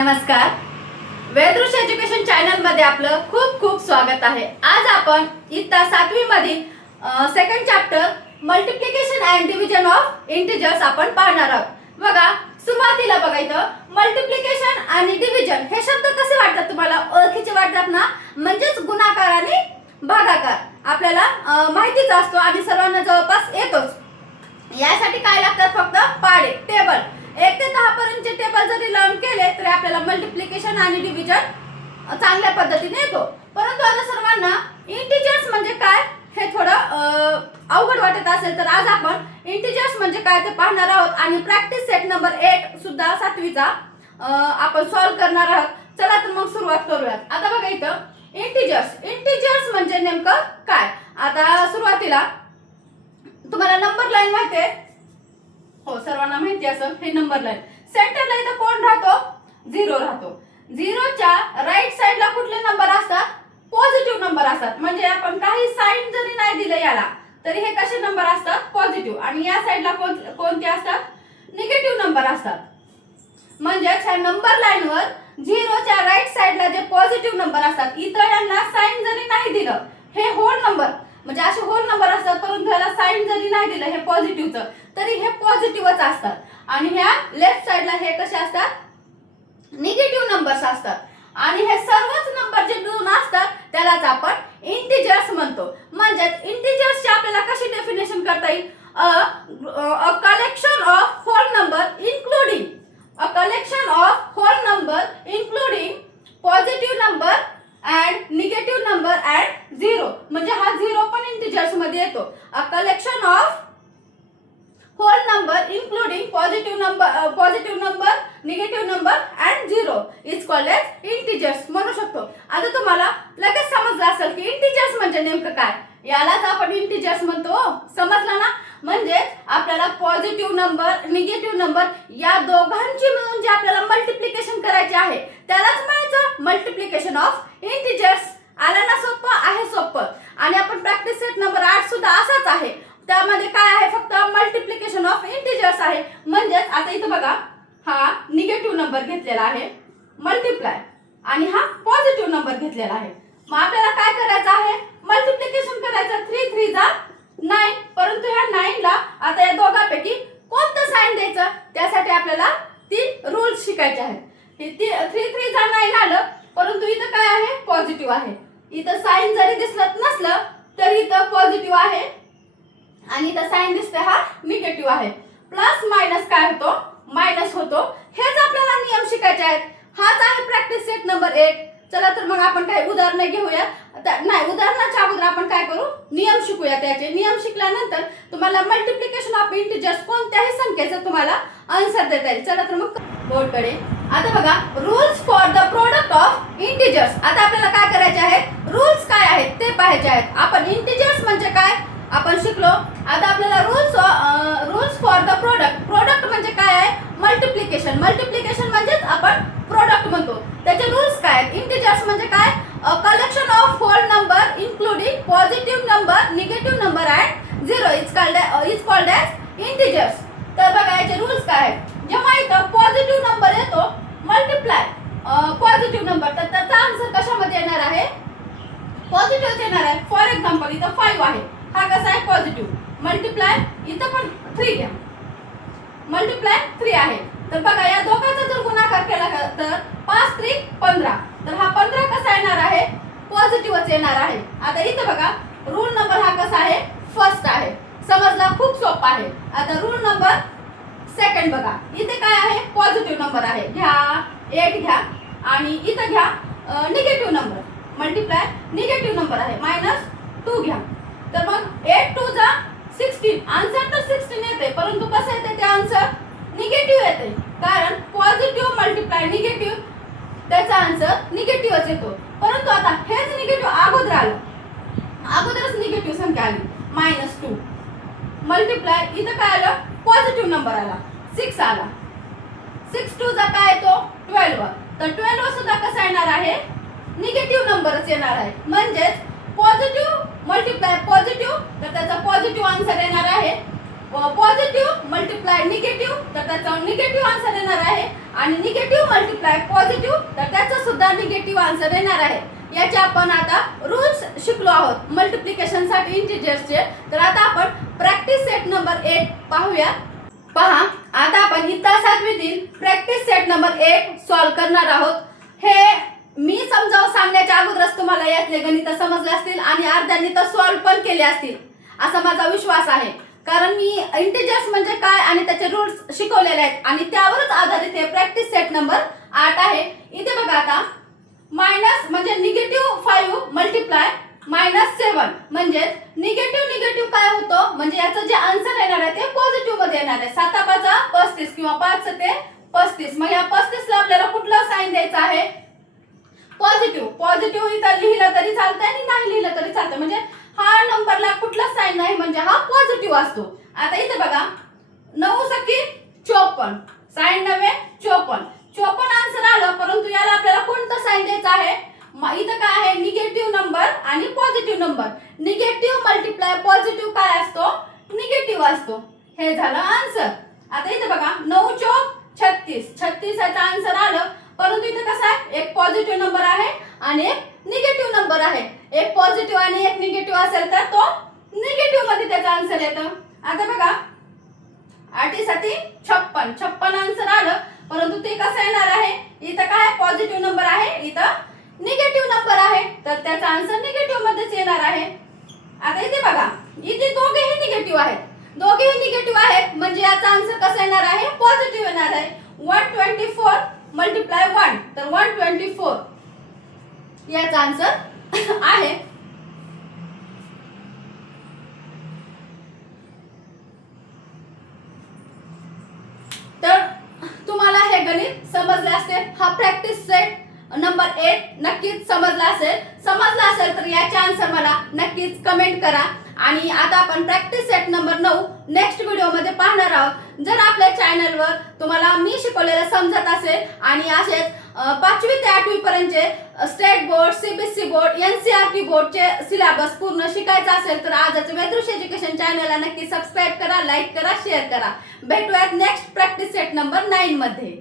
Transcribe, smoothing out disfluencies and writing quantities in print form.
नमस्कार, वेदृश्य education channel मध्ये आपलं खूप खूप स्वागत आहे। आज आपण इयत्ता 7वी मधील second chapter multiplication and division of integers आपण पाहणार आहोत। बघा, सुरुवातीला बघा इथं मल्टिप्लिकेशन आणि डिव्हिजन हे शब्द कसे वाटतात तुम्हाला? ओळखीचे वाटतात ना? म्हणजेच गुणाकार आणि भागाकार आपल्याला माहितीच असतो आणि सर्वांना जवळपास येतोच। यासाठी काय लागतात? फक्त पाढे, टेबल। 1 ते 10 पर्यंतचे टेबल जरी लर्न केले तरी आपल्याला मल्टिप्लिकेशन आणि डिव्हिजन चांगल्या पद्धतीने येतो। परंतु आता सर्वांना इंटिजर्स म्हणजे काय हे थोडं अवघड वाटत असेल तर आज आपण इंटिजर्स म्हणजे काय ते पाहणार आहोत आणि प्रॅक्टिस सेट नंबर 8 सुद्धा 7वीचा आपण सॉल्व करणार आहोत। चला तर मग सुरुवात करूयात। आता बघा इथं इंटिजर्स म्हणजे नेमकं काय? आता सुरुवातीला तुम्हाला नंबर लाईन माहिती आहे? हो, सर्वांना माहिती असेल हे नंबर लाईन। सेंटरला इथं कोण राहतो? 0 राहतो। 0च्या राईट साइडला कुठले नंबर असतात? पॉझिटिव्ह नंबर असतात। म्हणजे आपण काही साइन जरी नाही दिलं याला तरी हे कसे नंबर असतात? पॉझिटिव्ह। आणि या साइडला कोणते असतात? निगेटिव्ह नंबर असतात। म्हणजे ह्या नंबर लाईनवर 0च्या राईट साइडला जे पॉझिटिव्ह नंबर असतात, इथं यांना साइन जरी नाही दिलं हे होल नंबर म्हणजे असे होल नंबर असतात, परंतु याला साइन जरी नाही दिलं हे पॉझिटिव्हचं तरी हे पॉझिटिव्हच असतात। आणि ह्या लेफ्ट साइडला हे कसे असतात? निगेटिव्ह नंबर्स असतात। आणि हे सर्वच नंबर जे मिळून असतात त्यालाच आपण इंटिजर्स म्हणतो। म्हणजे इंटिजर्सची आपल्याला कशी डेफिनेशन करता येईल? A collection of whole number including positive number and negative number and 0। म्हणजे हा 0 पण इंटिजर्स मध्ये येतो। A collection of whole number including positive number negative number and 0 is called as integers म्हणू शकतो। आता तुम्हाला लगेच समजलं असेल की इंटिजर्स म्हणजे नेमकं काय? यालाच आपण इंटिजर्स म्हणतो। समजलं ना? म्हणजे आपल्याला पॉझिटिव्ह नंबर निगेटिव्ह नंबर या दोघांची मिळून जे आपल्याला मल्टिप्लिकेशन करायचे आहे त्यालाच म्हणायचं मल्टिप्लिकेशन ऑफ इंटिजर्स। आलं ना? सोपं आहे, सोपं। आणि आपण प्रॅक्टिस सेट नंबर 8 सुद्धा असाच आहे। त्यामध्ये काय आहे? फक्त मल्टिप्लिकेशन ऑफ इंटिजर्स आहे। म्हणजे आता इथं बघा, हा निगेटिव्ह नंबर घेतलेला आहे मल्टिप्लाय आणि हा पॉझिटिव्ह नंबर घेतलेला आहे। मग आपल्याला काय करायचं आहे? मल्टिप्लिकेशन करायचं। 3 3 जा 9। परंतु ह्या 9 ला आता या दोघांपैकी कोणतं साइन द्यायचं त्यासाठी आपल्याला 3 रूल्स शिकायचे आहेत। हे 3 3 जा 9 आलं, परंतु इथं काय आहे? पॉझिटिव्ह आहे। इथं साइन जरी दिसलं नसलं तरी इथं पॉझिटिव्ह आहे आणि इथं साइन दिसते हा निगेटिव्ह आहे। प्लस मायनस काय होतो? मायनस होतो। हेच आपल्याला नियम शिकायचे आहेत। हाच आहे प्रॅक्टिस सेट नंबर 8। चला तर मग आपण काही उदाहरणे घेऊया। नाही, उदाहरणाच्या अगोदर आपण काय करू? नियम शिकूया। त्याचे नियम शिकल्यानंतर तुम्हाला मल्टिप्लिकेशन ऑफ इंटिजर्स कोणत्याही संख्येचं तुम्हाला आन्सर देता येईल। चला तर मग बोर्डकडे। आता बघा, rules for the product of integers. आता आपल्याला काय करायचे आहेत? रूल्स काय आहेत ते पाहायचे आहेत। आपण इंटिजर्स म्हणजे काय आपण शिकलो। आता आपल्याला रूल्स फॉर द प्रोडक्ट म्हणजे काय आहे? मल्टिप्लिकेशन म्हणजेच आपण प्रोडक्ट म्हणतो। त्याचे रूल्स काय आहेत? इंटिजर्स म्हणजे काय? A collection of whole number including positive number negative number and 0 is called as integers. तर बघा याचे रूल्स काय आहेत? जेव्हा इथं पॉझिटिव्ह नंबर येतो मल्टिप्लाय पॉझिटिव्ह नंबर, तर त्याचा आन्सर कशामध्ये येणार आहे? पॉझिटिव्ह येणार आहे। फॉर एक्झाम्पल इथं 5 आहे, हा कसा आहे? पॉझिटिव्ह। मल्टिप्लाय इथं पण 3 घ्या, मल्टिप्लाय 3 आहे। तर बघा या दोघांचा जर गुणाकार केला तर 5 3 15, तर हा 15 कसा येणार आहे? पॉझिटिव्हच येणार आहे। आता इथं बघा रूल नंबर हा कसा आहे? फर्स्ट आहे। समजला? खूप सोपा आहे। आता रूल नंबर सेकंड बघा, इथे काय आहे? पॉझिटिव्ह नंबर आहे, घ्या 8 घ्या आणि इथं घ्या negative number. Multiply negative number आहे, -2 घ्या। तर मग 8 2 जा 16, आन्सर तर 16 येते, परंतु कसं येते ते आन्सर? निगेटिव्ह येते। कारण पॉझिटिव्ह मल्टिप्लाय निगेटिव्ह, त्याचा आन्सर निगेटिव्हच येतो। परंतु आता हेच निगेटिव्ह अगोदर आलं, अगोदरच निगेटिव्ह संख्या आली -2 मल्टिप्लाय इथं काय आलं? पॉझिटिव्ह नंबर आला 6 आला। 6 2 जा काय येतो? 12। तर 12 सुद्धा कसा येणार आहे? निगेटिव्ह नंबरच येणार आहे। म्हणजेच पॉझिटिव्ह मल्टिप्लाय पॉझिटिव्ह, तर त्याचा पॉझिटिव्ह आन्सर येणार आहे पॉझिटिव्ह मल्टिप्लाय निगेटिव्ह तर त्याचा निगेटिव्ह आन्सर येणार आहे आणि निगेटिव्ह मल्टिप्लाय पॉझिटिव्ह तर त्याचा सुद्धा निगेटिव्ह आन्सर येणार आहे. याचे आपण आता रूल्स शिकलो आहोत मल्टिप्लिकेशन साठी इंटिजर्सचे. तर आता आपण प्रॅक्टिस सेट नंबर 8 पाहूया. पहा आता आपण इयत्ता 7वीतील प्रॅक्टिस सेट नंबर 8 सॉल्व्ह करणार आहोत. हे मी समजावून सांगण्याच्या अगोदरच तुम्हाला यातले गणित समजले असतील आणि अर्ध्यांनी तर सॉल्व्ह पण केले असतील असा माझा विश्वास आहे. कारण मी इंटिजर्स म्हणजे काय आणि त्याचे रूल्स शिकवलेले आहेत आणि त्यावरच आधारित हे प्रॅक्टिस सेट नंबर 8 आहे. इथे बघा आता मायनस म्हणजे -5 मल्टिप्लाय -7 म्हणजे निगेटिव्ह काय होतं म्हणजे याचं जे आन्सर येणार आहे ते पॉझिटिव्ह मध्ये येणार आहे. 7 5 35 किंवा 5 ते 35. मग या 35 ला आपल्याला कुठला साइन द्यायचा आहे? पॉझिटिव्ह इथं लिहिलं तरी चालतंय आणि नाही लिहिलं तरी चालतंय. म्हणजे हा नंबरला कुठला साइन नाही म्हणजे हा पॉझिटिव्ह असतो. आता इथे बघा 9 सकी 54 साइन 9 54 आन्सर आलं. परंतु याला आपल्याला कोणतं साइन द्यायचं आहे? इथं काय आहे? निगेटिव्ह नंबर आणि positive number. Negative multiply positive काय असतो? निगेटिव्ह असतो. हे झालं आन्सर. आता इथे बघा 9 चौक 36 याचा आन्सर आलं. परंतु इथे कसं आहे? एक पॉझिटिव्ह नंबर आहे आणि एक निगेटिव्ह नंबर आहे. एक पॉझिटिव्ह आणि एक निगेटिव्ह असेल तर तो निगेटिव्ह मध्ये त्याचा आन्सर येतं. आता बघा 8 7 56 आन्सर आलं. परंतु ते कसं येणार आहे? इथं काय पॉझिटिव्ह नंबर आहे, इथं निगेटिव्ह नंबर आहे तर त्याचा आन्सर निगेटिव्ह मध्येच येणार आहे. आता इथे बघा इथे दोघेही निगेटिव्ह आहेत म्हणजे याचा आन्सर कसा येणार आहे? पॉझिटिव्ह येणार आहे. 124 मल्टिप्लाय 1 तर 124 याचा आन्सर आहे. तर तुम्हाला हे गणित समजले असेल. हा प्रॅक्टिस सेट नंबर 8 नक्कीच समजला असेल तर याचे आन्सर मला नक्कीच कमेंट करा. आणि आता आपण practice set number 9 next video मध्ये पाहणार आहोत. जर आपल्या चॅनलवर तुम्हाला मी शिकवलेलं समजत असेल आणि असेच 5वी ते 8वी पर्यंतचे state board, CBSE board, NCERT बोर्डचे सिलेबस पूर्ण शिकायचा असेल तर आजच वेदृश एज्युकेशन चॅनलला नक्की सबस्क्राईब करा, लाईक करा, शेअर करा. भेटूयात नेक्स्ट प्रॅक्टिस सेट नंबर 9 मध्ये.